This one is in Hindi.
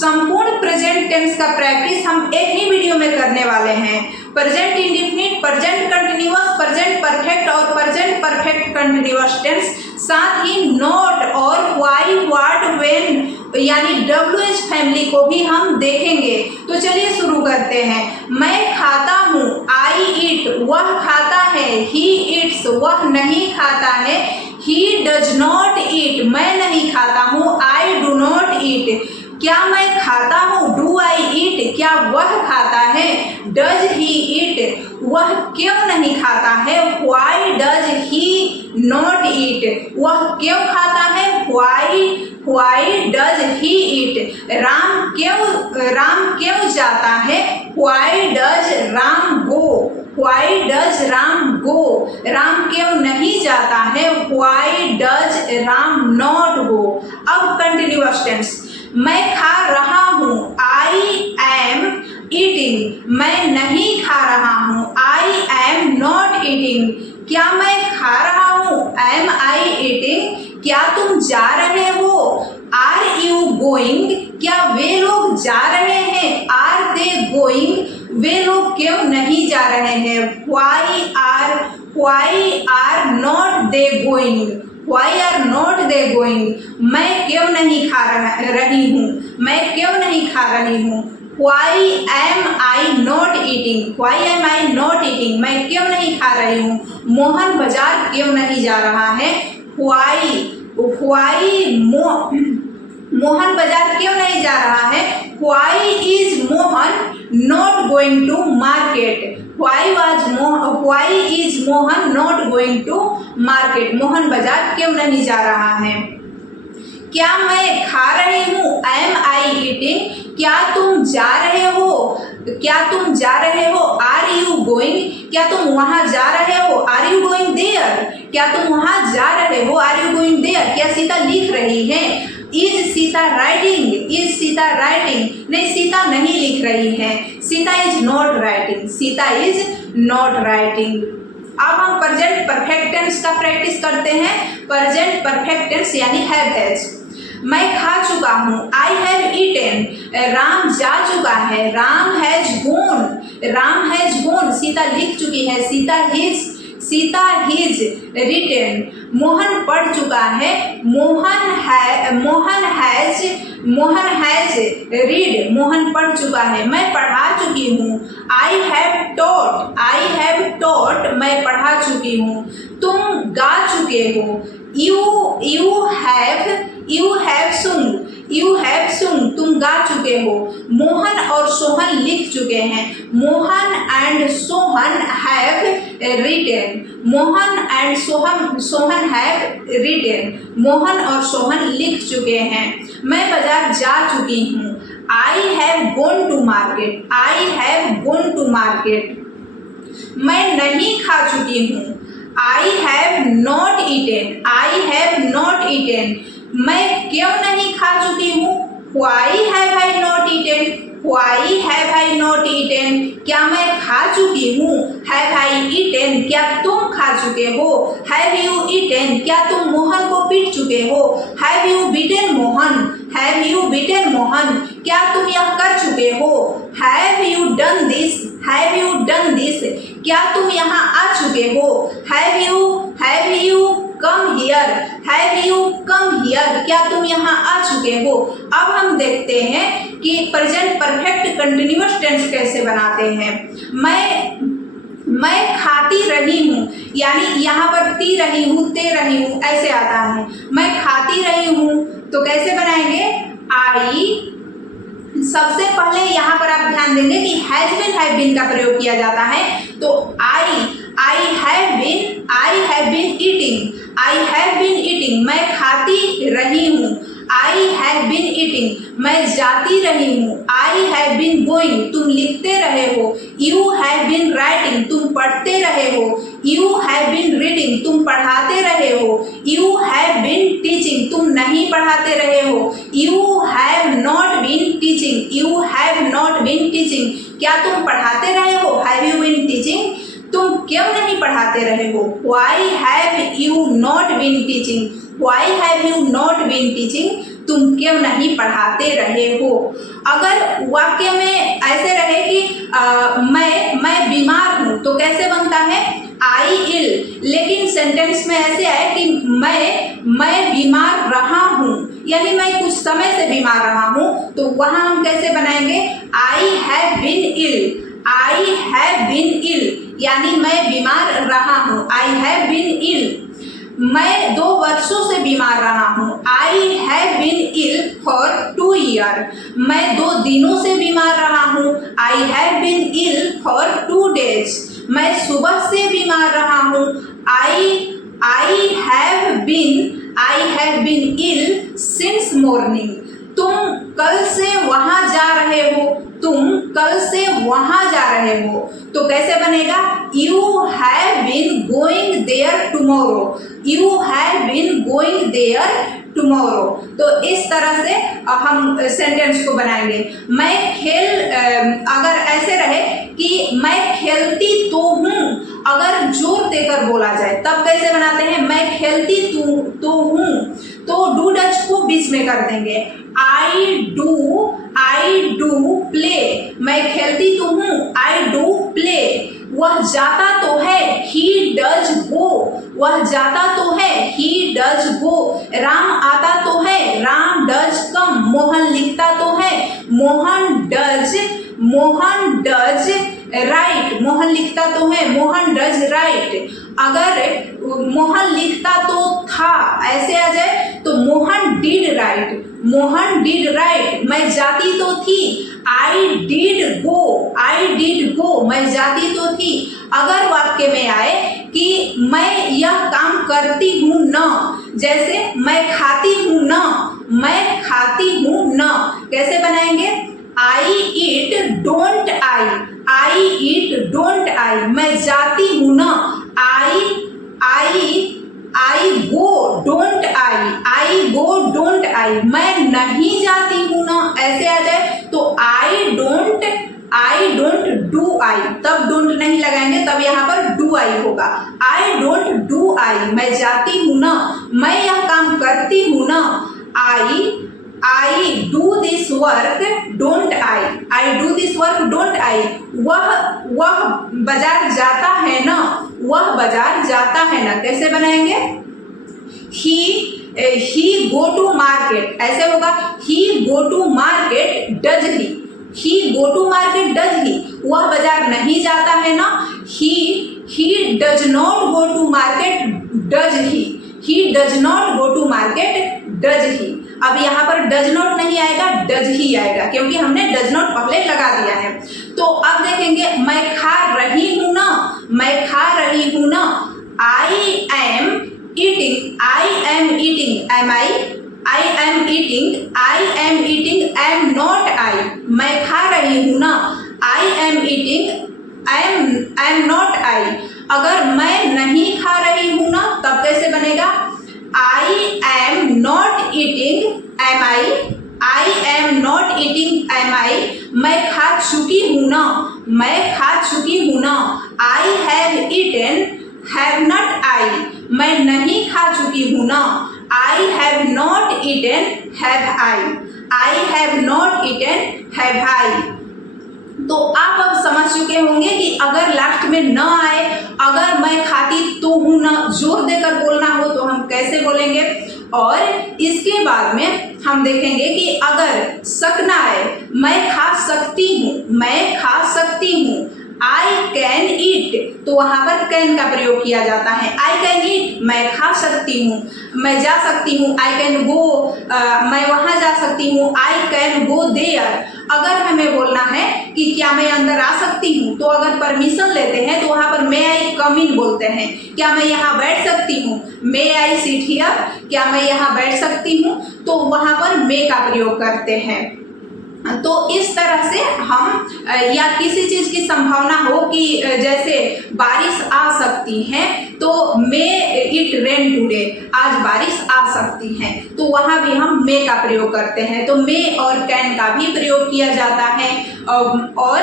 संपूर्ण प्रेजेंट टेंस का प्रैक्टिस हम एक ही वीडियो में करने वाले हैं। Present indefinite, present continuous, present perfect और प्रेजेंट परफेक्ट कंटिन्यूअस टेंस, साथ ही नॉट और व्हाई, व्हाट, व्हेन यानी WH फैमिली को भी हम देखेंगे। तो चलिए शुरू करते हैं। मैं खाता हूँ, आई ईट, वह खाता है, ही ईट्स, वह नहीं खाता है, ही डज नॉट ईट, मैं नहीं खाता हूँ, आई डू नॉट ईट। क्या मैं खाता हूँ, डू आई ईट, क्या वह खाता है, डज ही ईट, वह क्यों नहीं खाता है, why does he not eat, वह क्यों खाता है, why does he eat. Ram क्यों जाता है, why does Ram go, why does Ram go. Ram क्यों नहीं जाता है, why does Ram not go. अब कंटिन्यूअस टेंस, मैं खा रहा हूँ, आई एम ईटिंग, मैं नहीं खा रहा हूँ, आई एम नॉट ईटिंग। क्या मैं खा रहा हूँ, एम आई ईटिंग, क्या तुम जा रहे हो, आर यू गोइंग, क्या वे लोग जा रहे हैं, आर दे गोइंग, वे लोग क्यों नहीं जा रहे हैं, why are not they going, why are not they going. मैं क्यों नहीं खा रही हूँ, मैं क्यों नहीं खा रही हूँ, why am I not eating, why am I not eating, मैं क्यों नहीं खा रही हूँ। मोहन बाजार क्यों नहीं जा रहा है, मोहन बाजार क्यों नहीं जा रहा है, why is Mohan not going to market, why is Mohan not going to market, Mohan बाजार क्यों नहीं जा रहा है। क्या मैं खा रही हूँ, एम आई ईटिंग, क्या तुम जा रहे हो, आर यू गोइंग, क्या तुम वहां जा रहे हो, आर यू गोइंग देयर, क्या तुम वहां जा रहे हो, आर यू गोइंग देयर। क्या सीता लिख रही है, is Sita writing, is Sita writing, नहीं सीता नहीं लिख रही है, Sita is not writing, Sita is not writing. अब हम प्रेजेंट परफेक्ट टेंस का प्रैक्टिस करते हैं। प्रेजेंट परफेक्ट टेंस यानी हैज। मैं खा चुका हूँ, आई हैव ईटेन, राम जा चुका है, राम हैज गोन, सीता लिख चुकी है, सीता हिज रिटेन। मोहन पढ़ चुका है, मोहन हैज रीड, मोहन पढ़ चुका है, मैं पढ़ा चुकी हूँ, आई हैव टॉट, मैं पढ़ा चुकी हूँ। तुम गा चुके हो, यू हैव सुंग, तुम गा चुके हो। मोहन और सोहन लिख चुके हैं, Mohan and Sohan have written, Mohan and Sohan have written, Mohan और सोहन लिख चुके हैं। मैं बाजार जा चुकी हूँ, I have gone to market, मैं नहीं खा चुकी हूँ, आई हैव नॉट ईटेन, मैं क्यों नहीं खा चुकी हूँ, why have I not eaten, क्या मैं खा चुकी हूँ, हैव आई ईटेन, क्या तुम खा चुके हो, हैव यू ईटेन, क्या तुम मोहन को पीट चुके हो, हैव यू बीटेन मोहन, क्या तुम यह कर चुके हो, हैव यू डन दिस, क्या तुम यहाँ आ चुके हो, हैव यू कम हियर, क्या तुम यहाँ आ चुके हो। अब हम देखते हैं कि प्रेजेंट परफेक्ट कंटिन्यूअस टेंस कैसे बनाते हैं। मैं खाती रही हूँ, यानी यहाँ पर ती रही हूँ, ते रही हूँ ऐसे आता है। मैं खाती रही हूँ तो कैसे बनाएंगे, आई, सबसे पहले यहाँ पर आप ध्यान देंगे कि हैव बीन का प्रयोग किया जाता है। तो आई हैव बीन ईटिंग, मैं खाती रही हूँ, आई हैव बीन ईटिंग, मैं जाती रही हूँ, आई हैव बीन गोइंग, तुम लिखते रहे हो, यू हैव बीन राइटिंग, तुम पढ़ते रहे हो, यू हैव बीन रीडिंग, तुम पढ़ाते रहे हो, यू हैव बीन टीचिंग, तुम नहीं पढ़ाते रहे हो, you have not been teaching, क्या तुम पढ़ाते रहे हो, हैव यू बीन टीचिंग, तुम क्यों नहीं पढ़ाते रहे हो, why have you not been teaching, तुम क्यों नहीं पढ़ाते रहे हो। अगर वाक्य में ऐसे रहे कि मैं बीमार हूँ तो कैसे बनता है, आई इल। लेकिन सेंटेंस में ऐसे आए कि मैं बीमार रहा हूँ, यानी मैं कुछ समय से बीमार रहा हूँ, तो वहां हम कैसे बनाएंगे, I have been ill. I have been ill यानी मैं बीमार रहा हूँ, आई हैव बीन इल। मैं 2 वर्षों से बीमार रहा हूँ, I have been ill for 2 year. मैं 2 दिनों से बीमार रहा हूँ, I have been ill for 2 days. मैं सुबह से बीमार रहा हूँ, I have been ill since morning. तुम कल से वहां जा रहे हो, तुम कल से वहां जा रहे हो, तो कैसे बनेगा, you have been going there tomorrow. You have been going there tomorrow. तो इस तरह से हम सेंटेंस को बनाएंगे। अगर ऐसे रहे कि मैं खेलती तो हूँ, अगर जोर देकर बोला जाए तब कैसे बनाते हैं, मैं खेलती तो हूँ, तो डू डच को बीच में कर देंगे। आई डू प्ले, मैं खेलती तो हूँ, आई डू प्ले। वह जाता तो है, ही डज गो, वह जाता तो है, ही डज गो। राम आता तो है, राम डज कम। मोहन लिखता तो है, मोहन डज राइट, मोहन लिखता तो है, मोहन डज राइट। अगर मोहन लिखता तो था ऐसे आ जाए तो Mohan did right, Mohan did right. मैं जाती तो थी, आई डिड गो, मैं जाती तो थी। अगर वाक्य में आए कि मैं यह काम करती हूँ न, जैसे मैं खाती हूँ न, मैं खाती हूँ न, कैसे बनाएंगे, आई eat don't I eat don't I. मैं जाती हूँ न, आई गो डोंट आई। मैं नहीं जाती हूँ न, ऐसे आ जाए तो आई डोंट डू आई, तब डोंट नहीं लगाएंगे, तब यहाँ पर डू आई होगा। आई डोंट डू आई, मैं जाती हूँ न, मैं यह काम करती हूँ न, I do this work don't I do this work don't I. वह बाजार जाता है ना, वह बाजार जाता है ना, कैसे बनाएंगे, ही गो टू मार्केट, ऐसे होगा, he go to market does he go to market does he. वह बाजार नहीं जाता है ना, he does not go to market does he does not go to market does he. अब यहाँ पर डज नॉट नहीं आएगा, डज ही आएगा, क्योंकि हमने डज नॉट पहले लगा दिया है। तो अब देखेंगे, मैं खा रही हूँ ना, मैं खा रही हूँ ना, I am eating, I am not I. मैं खा रही हूँ ना, I am eating, I am not I. अगर मैं नहीं खा रही हूँ ना, तब कैसे बनेगा, I am not eating am I. मैं खा चुकी हूँ ना, मैं खा चुकी हूँ ना, I have eaten have not I. मैं नहीं खा चुकी हूँ ना, I have not eaten have I. तो आप अब समझ चुके होंगे कि अगर लास्ट में न आए, अगर मैं खाती तो हूँ ना, जोर देकर बोलना हो तो हम कैसे बोलेंगे। और इसके बाद में हम देखेंगे कि अगर शक न आए, मैं खा सकती हूँ, आई कैन ईट, तो वहां पर कैन का प्रयोग किया जाता है। आई कैन ईट, मैं खा सकती हूँ, मैं जा सकती हूँ, आई कैन गो, मैं वहां जा सकती हूँ, आई कैन गो देयर। अगर हमें बोलना है कि क्या मैं अंदर आ सकती हूँ, तो अगर परमिशन लेते हैं तो वहां पर मे आई कम इन बोलते हैं। क्या मैं यहाँ बैठ सकती हूँ, मे आई सिट हियर, क्या मैं यहाँ बैठ सकती हूँ, तो वहां पर मे का प्रयोग करते हैं। तो इस तरह से हम या किसी चीज की संभावना हो कि जैसे बारिश आ सकती है, तो मे इट रेन टुडे, आज बारिश आ सकती है, तो वहां भी हम मे का प्रयोग करते हैं। तो मे और कैन का भी प्रयोग किया जाता है। और